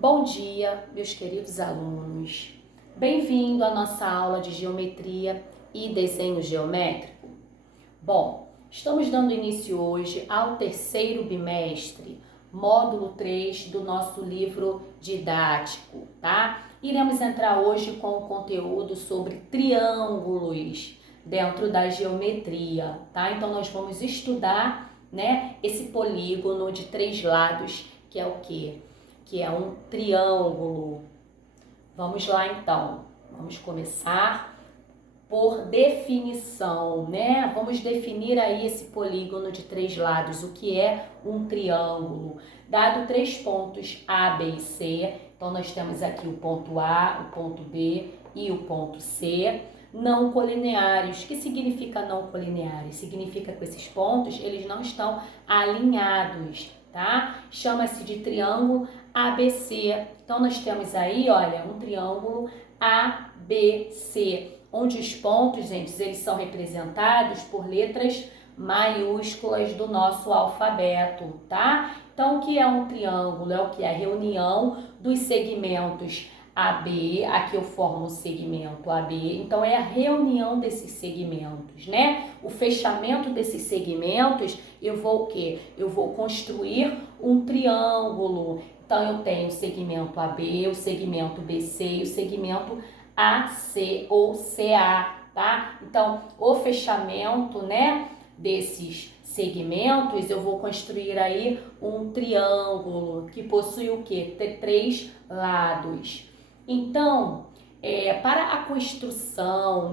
Bom dia, meus queridos alunos. Bem-vindo à nossa aula de Geometria e Desenho Geométrico. Bom, estamos dando início hoje ao terceiro bimestre, módulo 3 do nosso livro didático, tá? Iremos entrar hoje com o conteúdo sobre triângulos dentro da geometria, tá? Então, nós vamos estudar, esse polígono de 3 lados, que é o quê? Que é um triângulo. Vamos lá então, vamos começar por definição, Vamos definir aí esse polígono de 3 lados, o que é um triângulo. Dado 3 pontos A, B e C, então nós temos aqui o ponto A, o ponto B e o ponto C, não colineares. O que significa não colineares? Significa que esses pontos, eles não estão alinhados, tá? Chama-se de triângulo ABC. Então, nós temos aí, olha, um triângulo ABC, onde os pontos, gente, eles são representados por letras maiúsculas do nosso alfabeto, tá? Então, o que é um triângulo? É o que? A reunião dos segmentos AB, aqui eu formo o segmento AB, então é a reunião desses segmentos, O fechamento desses segmentos, eu vou o quê? Eu vou construir um triângulo. Então, eu tenho o segmento AB, o segmento BC e o segmento AC ou CA, tá? Então, o fechamento, desses segmentos, eu vou construir aí um triângulo que possui o quê? 3 lados. Então, para a construção,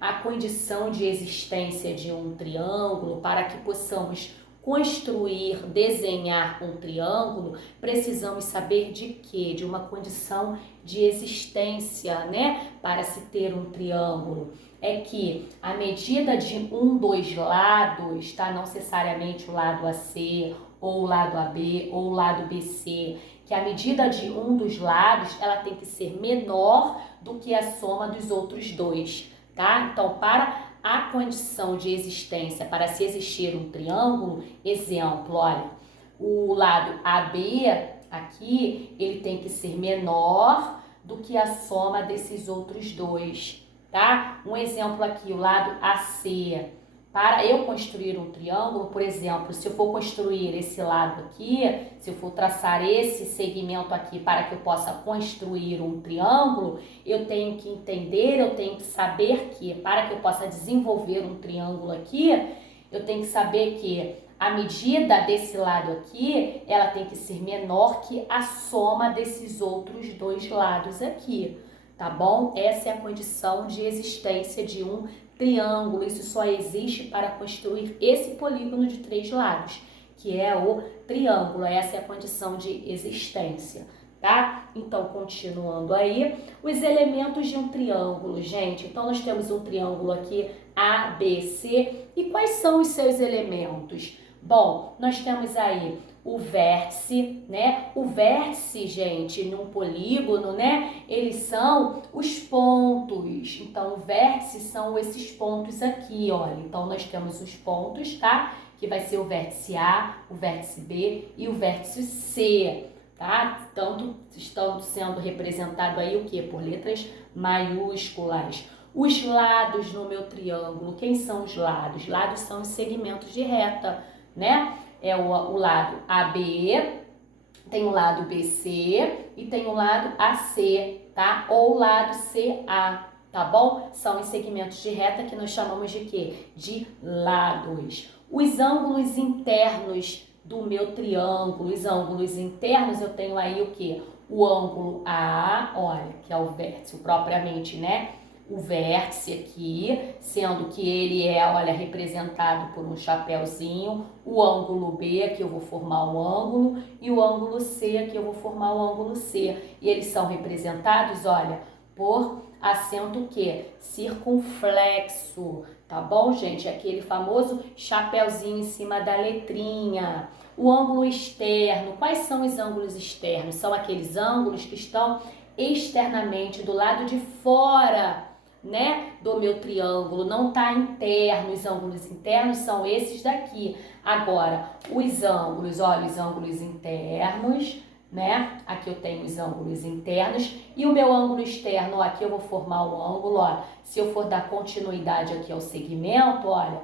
a condição de existência de um triângulo, para que possamos construir, desenhar um triângulo, precisamos saber de quê? De uma condição de existência, para se ter um triângulo. É que a medida de um dos lados, tá? Não necessariamente o lado AC, ou o lado AB, ou o lado BC, que a medida de um dos lados, ela tem que ser menor do que a soma dos outros dois, tá? Então, para a condição de existência, para se existir um triângulo, exemplo, olha, o lado AB aqui, ele tem que ser menor do que a soma desses outros dois, tá? Um exemplo aqui, o lado AC. Para eu construir um triângulo, por exemplo, se eu for construir esse lado aqui, se eu for traçar esse segmento aqui para que eu possa construir um triângulo, eu tenho que entender, eu tenho que saber que para que eu possa desenvolver um triângulo aqui, eu tenho que saber que a medida desse lado aqui, ela tem que ser menor que a soma desses outros dois lados aqui, tá bom? Essa é a condição de existência de um triângulo. Isso só existe para construir esse polígono de 3 lados, que é o triângulo. Essa é a condição de existência, tá? Então, continuando aí, os elementos de um triângulo, gente. Então, nós temos um triângulo aqui ABC. E quais são os seus elementos? Bom, nós temos aí o vértice, O vértice, gente, num polígono, Eles são os pontos. Então, o vértice são esses pontos aqui, olha. Então, nós temos os pontos, tá? Que vai ser o vértice A, o vértice B e o vértice C, tá? Tanto estão sendo representados aí o quê? Por letras maiúsculas. Os lados no meu triângulo, quem são os lados? Lados são os segmentos de reta, É o lado AB, tem o lado BC e tem o lado AC, tá? Ou o lado CA, tá bom? São os segmentos de reta que nós chamamos de quê? De lados. Os ângulos internos do meu triângulo, os ângulos internos, eu tenho aí o quê? O ângulo A, olha, que é o vértice propriamente, O vértice aqui, sendo que ele é, olha, representado por um chapéuzinho, o ângulo B, aqui eu vou formar um ângulo, e o ângulo C, aqui eu vou formar o ângulo C. E eles são representados, olha, por acento o quê? Circunflexo, tá bom, gente? Aquele famoso chapéuzinho em cima da letrinha. O ângulo externo, quais são os ângulos externos? São aqueles ângulos que estão externamente, do lado de fora, do meu triângulo, não tá interno. Os ângulos internos são esses daqui. Agora, os ângulos, olha, os ângulos internos, né? Aqui eu tenho os ângulos internos e o meu ângulo externo, ó, aqui eu vou formar o ângulo, ó. Se eu for dar continuidade aqui ao segmento, olha,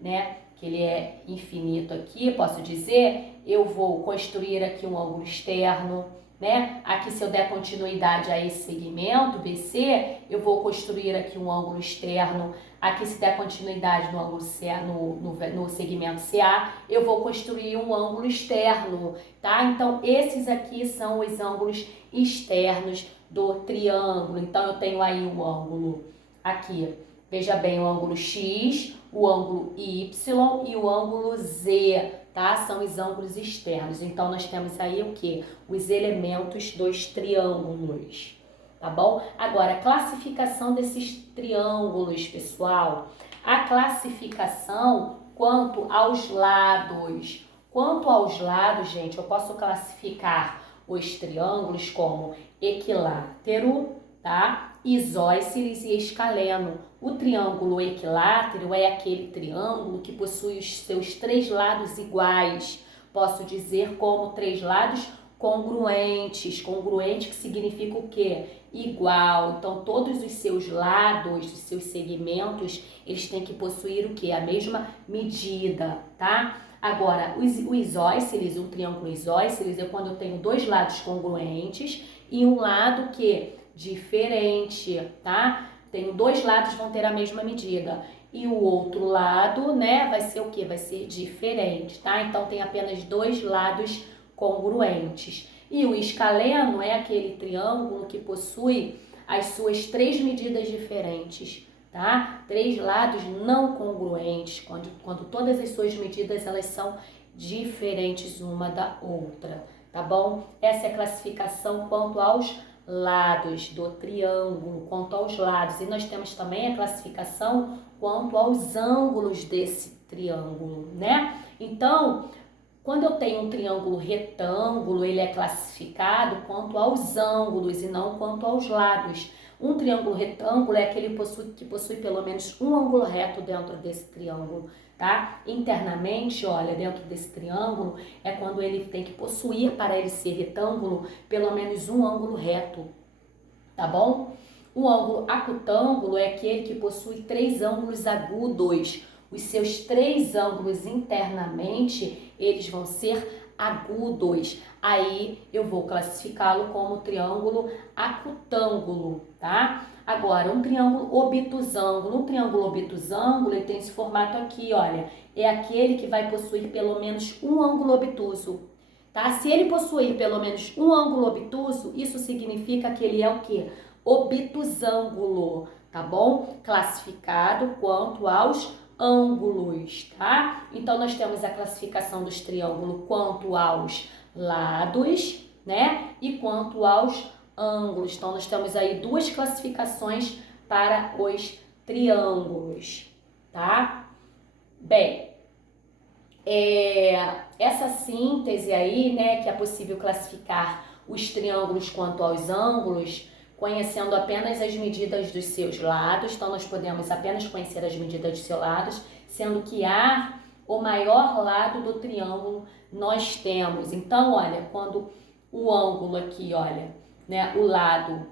né? Que ele é infinito aqui, posso dizer, eu vou construir aqui um ângulo externo, né? Aqui, se eu der continuidade a esse segmento BC, eu vou construir aqui um ângulo externo. Aqui, se der continuidade no ângulo CA, no segmento CA, eu vou construir um ângulo externo, tá? Então, esses aqui são os ângulos externos do triângulo. Então, eu tenho aí o ângulo aqui, veja bem, o ângulo X, o ângulo Y e o ângulo Z, tá? São os ângulos externos. Então, nós temos aí o quê? Os elementos dos triângulos, tá bom? Agora, classificação desses triângulos, pessoal. A classificação quanto aos lados. Quanto aos lados, gente, eu posso classificar os triângulos como equilátero, tá? Isósceles e escaleno. O triângulo equilátero é aquele triângulo que possui os seus três lados iguais. Posso dizer como três lados congruentes. Congruente que significa o quê? Igual. Então, todos os seus lados, os seus segmentos, eles têm que possuir o quê? A mesma medida, tá? Agora, o isósceles, um triângulo isósceles, é quando eu tenho dois lados congruentes e um lado que diferente, tá? Tenho dois lados vão ter a mesma medida e o outro lado, né, vai ser o quê? Vai ser diferente, tá? Então tem apenas dois lados congruentes. E o escaleno é aquele triângulo que possui as suas três medidas diferentes, tá? Três lados não congruentes, quando todas as suas medidas elas são diferentes uma da outra, tá bom? Essa é a classificação quanto aos lados do triângulo, quanto aos lados. E nós temos também a classificação quanto aos ângulos desse triângulo, né? Então, quando eu tenho um triângulo retângulo, ele é classificado quanto aos ângulos e não quanto aos lados. Um triângulo retângulo é aquele que possui pelo menos um ângulo reto dentro desse triângulo, tá? Internamente, olha, dentro desse triângulo é quando ele tem que possuir, para ele ser retângulo, pelo menos um ângulo reto, tá bom? O ângulo acutângulo é aquele que possui três ângulos agudos. Os seus três ângulos internamente, eles vão ser agudos. Aí eu vou classificá-lo como triângulo acutângulo, tá? Agora, um triângulo obtusângulo. Um triângulo obtusângulo, ele tem esse formato aqui, olha. É aquele que vai possuir pelo menos um ângulo obtuso, tá? Se ele possuir pelo menos um ângulo obtuso, isso significa que ele é o quê? Obtusângulo, tá bom? Classificado quanto aos ângulos, tá? Então, nós temos a classificação dos triângulos quanto aos lados, né? E quanto aos ângulos. Então, nós temos aí duas classificações para os triângulos, tá? Bem, essa síntese aí, né, que é possível classificar os triângulos quanto aos ângulos, conhecendo apenas as medidas dos seus lados. Então, nós podemos apenas conhecer as medidas dos seus lados, sendo que A, o maior lado do triângulo, nós temos. Então, olha, quando o ângulo aqui, olha, né, o lado,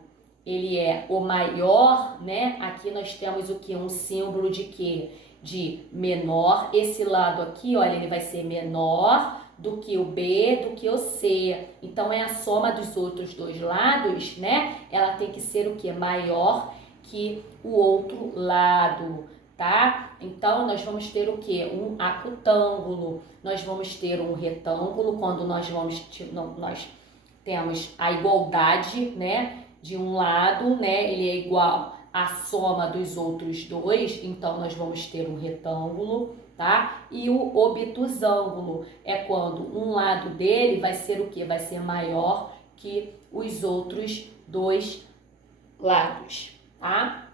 ele é o maior, né? Aqui nós temos o que? Um símbolo de quê? De menor. Esse lado aqui, olha, ele vai ser menor do que o B, do que o C. Então, é a soma dos outros dois lados, né? Ela tem que ser o quê? Maior que o outro lado, tá? Então, nós vamos ter o quê? Um acutângulo. Nós vamos ter um retângulo quando nós temos a igualdade, né? De um lado, né? Ele é igual à soma dos outros dois. Então, nós vamos ter um retângulo, tá? E o obtusângulo é quando um lado dele vai ser o quê? Vai ser maior que os outros dois lados, tá?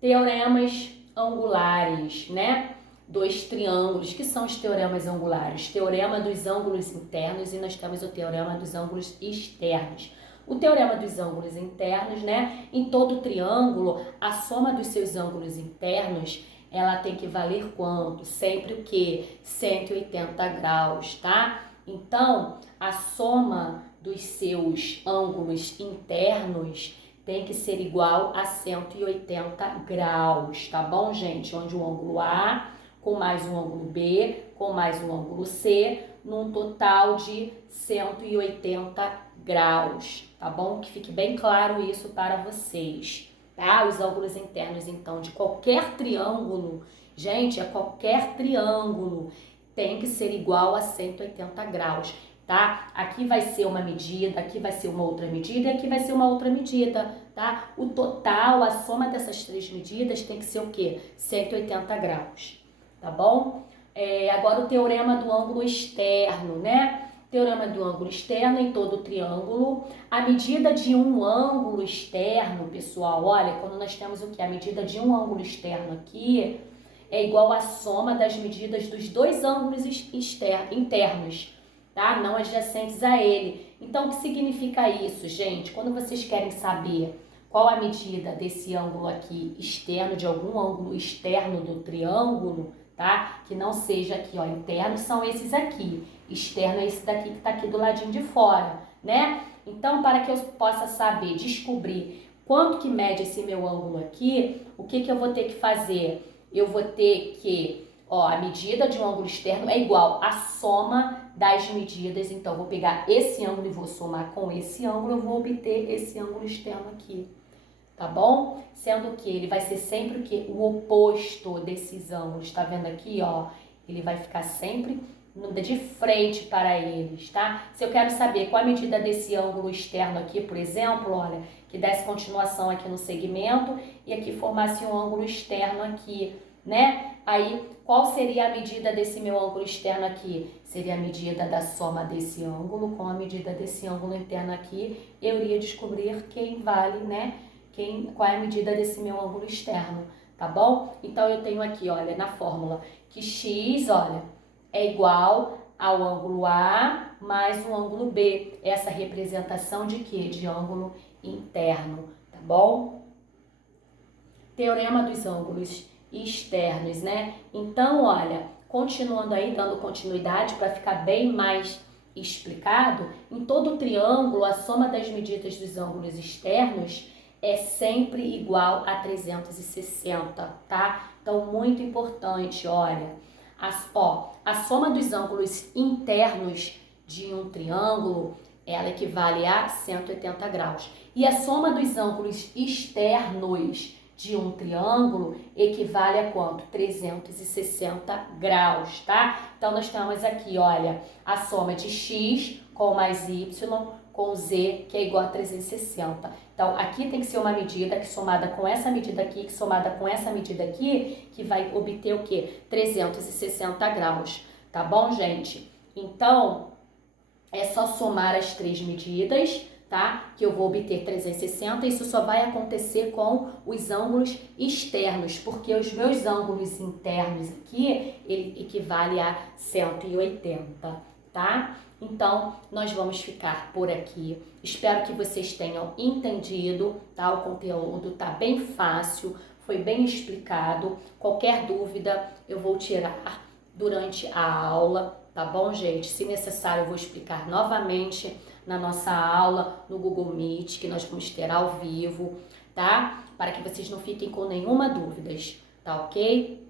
Teoremas angulares, né? Dos triângulos. Que são os teoremas angulares? Teorema dos ângulos internos e nós temos o teorema dos ângulos externos. O teorema dos ângulos internos, né? Em todo triângulo, a soma dos seus ângulos internos, ela tem que valer quanto? Sempre o quê? 180 graus, tá? Então, a soma dos seus ângulos internos tem que ser igual a 180 graus, tá bom, gente? Onde o ângulo A com mais um ângulo B com mais um ângulo C, num total de 180 graus, tá bom? Que fique bem claro isso para vocês, tá? Os ângulos internos, então, de qualquer triângulo, gente, qualquer triângulo tem que ser igual a 180 graus, tá? Aqui vai ser uma medida, aqui vai ser uma outra medida e aqui vai ser uma outra medida, tá? O total, a soma dessas três medidas tem que ser o quê? 180 graus, tá bom? Agora o teorema do ângulo externo, né? Teorema do ângulo externo em todo triângulo. A medida de um ângulo externo, pessoal, olha, quando nós temos o que? A medida de um ângulo externo aqui é igual à soma das medidas dos dois ângulos internos, tá? Não adjacentes a ele. Então, o que significa isso, gente? Quando vocês querem saber qual a medida desse ângulo aqui externo, de algum ângulo externo do triângulo, tá? Que não seja aqui, ó, interno, são esses aqui. Externo é esse daqui que tá aqui do ladinho de fora, né? Então, para que eu possa saber, descobrir quanto que mede esse meu ângulo aqui, o que que eu vou ter que fazer? Eu vou ter que, ó, a medida de um ângulo externo é igual à soma das medidas. Então, eu vou pegar esse ângulo e vou somar com esse ângulo, eu vou obter esse ângulo externo aqui. Tá bom? Sendo que ele vai ser sempre o quê? O oposto desses ângulos. Tá vendo aqui, ó? Ele vai ficar sempre de frente para eles, tá? Se eu quero saber qual a medida desse ângulo externo aqui, por exemplo, olha, que desse continuação aqui no segmento e aqui formasse um ângulo externo aqui, né? Aí, qual seria a medida desse meu ângulo externo aqui? Seria a medida da soma desse ângulo com a medida desse ângulo interno aqui. Eu iria descobrir quem vale, né? Qual é a medida desse meu ângulo externo, tá bom? Então, eu tenho aqui, olha, na fórmula, que x, olha, é igual ao ângulo A mais o ângulo B. Essa representação de quê? De ângulo interno, tá bom? Teorema dos ângulos externos, né? Então, olha, continuando aí, dando continuidade para ficar bem mais explicado, em todo triângulo, a soma das medidas dos ângulos externos é sempre igual a 360, tá? Então, muito importante, olha, a soma dos ângulos internos de um triângulo, ela equivale a 180 graus. E a soma dos ângulos externos de um triângulo equivale a quanto? 360 graus, tá? Então, nós temos aqui, olha, a soma de x com mais y com z, que é igual a 360. Então, aqui tem que ser uma medida que somada com essa medida aqui, que somada com essa medida aqui, que vai obter o quê? 360 graus, tá bom, gente? Então, é só somar as três medidas, tá? Que eu vou obter 360, isso só vai acontecer com os ângulos externos, porque os meus ângulos internos aqui, ele equivale a 180, tá? Então, nós vamos ficar por aqui. Espero que vocês tenham entendido, tá? O conteúdo tá bem fácil, foi bem explicado. Qualquer dúvida eu vou tirar durante a aula, tá bom, gente? Se necessário, eu vou explicar novamente na nossa aula no Google Meet, que nós vamos ter ao vivo, tá? Para que vocês não fiquem com nenhuma dúvida, tá ok?